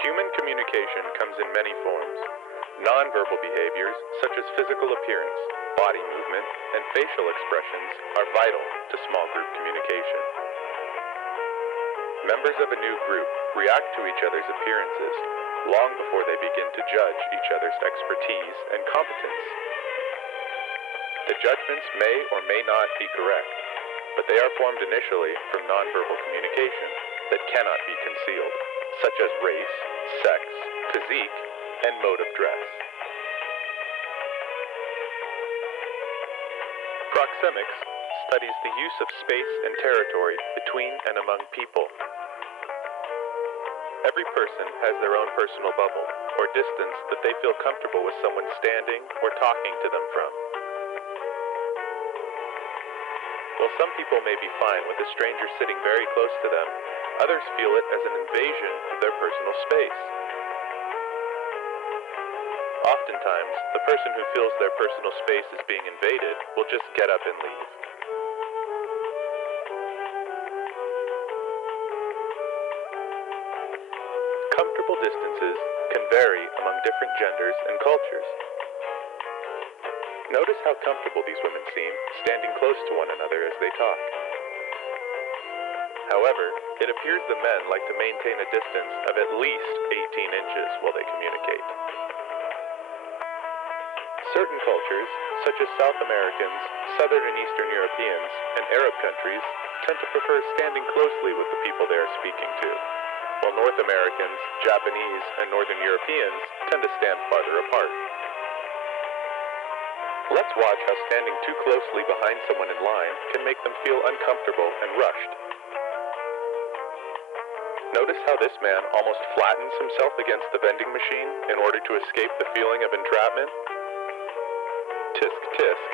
Human communication comes in many forms. Nonverbal behaviors, such as physical appearance, body movement, and facial expressions, are vital to small group communication. Members of a new group react to each other's appearances long before they begin to judge each other's expertise and competence. The judgments may or may not be correct, but they are formed initially from nonverbal communication that cannot be concealed, such as race, sex, physique, and mode of dress. Proxemics studies the use of space and territory between and among people. Every person has their own personal bubble, or distance that they feel comfortable with someone standing or talking to them from. While some people may be fine with a stranger sitting very close to them, others feel it as an invasion of their personal space. Oftentimes, the person who feels their personal space is being invaded will just get up and leave. Comfortable distances can vary among different genders and cultures. Notice how comfortable these women seem, standing close to one another as they talk. However, it appears the men like to maintain a distance of at least 18 inches while they communicate. Certain cultures, such as South Americans, Southern and Eastern Europeans, and Arab countries, tend to prefer standing closely with the people they are speaking to, while North Americans, Japanese, and Northern Europeans tend to stand farther apart. Let's watch how standing too closely behind someone in line can make them feel uncomfortable and rushed. Notice how this man almost flattens himself against the vending machine in order to escape the feeling of entrapment. Tisk, tisk.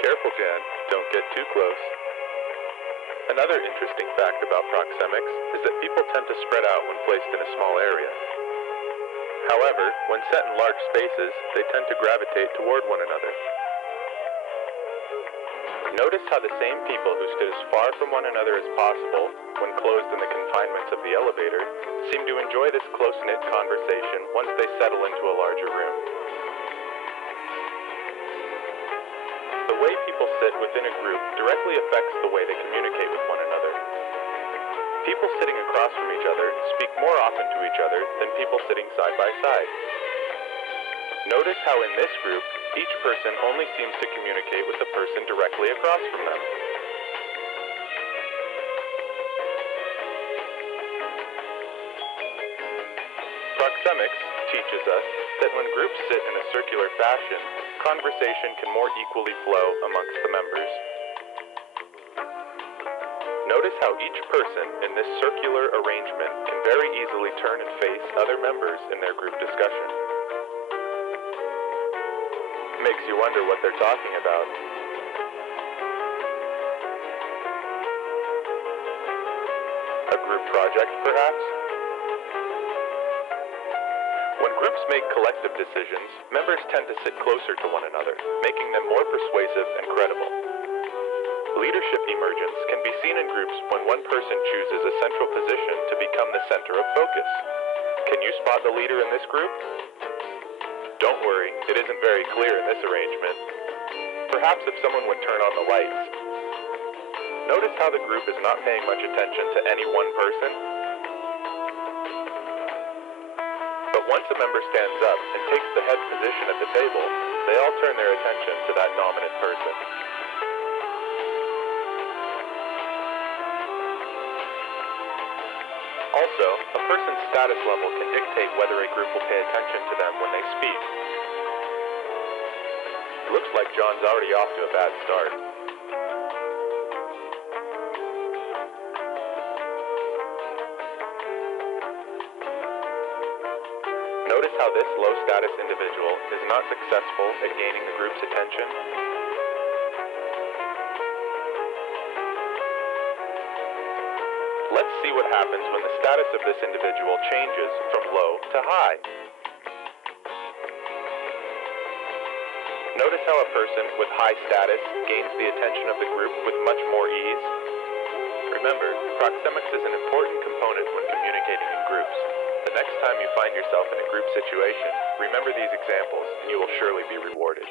Careful, Jan. Don't get too close. Another interesting fact about proxemics is that people tend to spread out when placed in a small area. However, when set in large spaces, they tend to gravitate toward one another. Notice how the same people who stood as far from one another as possible when closed in the confinements of the elevator seem to enjoy this close-knit conversation once they settle into a larger room. The way people sit within a group directly affects the way they communicate with one another. People sitting across from each other speak more often to each other than people sitting side by side. Notice how in this group, each person only seems to communicate with the person directly across from them. Proxemics teaches us that when groups sit in a circular fashion, conversation can more equally flow amongst the members. Notice how each person in this circular arrangement can very easily turn and face other members in their group discussion. Makes you wonder what they're talking about. A group project, perhaps? When groups make collective decisions, members tend to sit closer to one another, making them more persuasive and credible. Leadership emergence can be seen in groups when one person chooses a central position to become the center of focus. Can you spot the leader in this group? Don't worry, it isn't very clear in this arrangement. Perhaps if someone would turn on the lights. Notice how the group is not paying much attention to any one person. But once a member stands up and takes the head position at the table, they all turn their attention to that dominant person. Also, a person's status level can dictate whether a group will pay attention to them when they speak. It looks like John's already off to a bad start. Notice how this low-status individual is not successful at gaining the group's attention. Let's see what happens when the status of this individual changes from low to high. Notice how a person with high status gains the attention of the group with much more ease. Remember, proxemics is an important component when communicating in groups. The next time you find yourself in a group situation, remember these examples and you will surely be rewarded.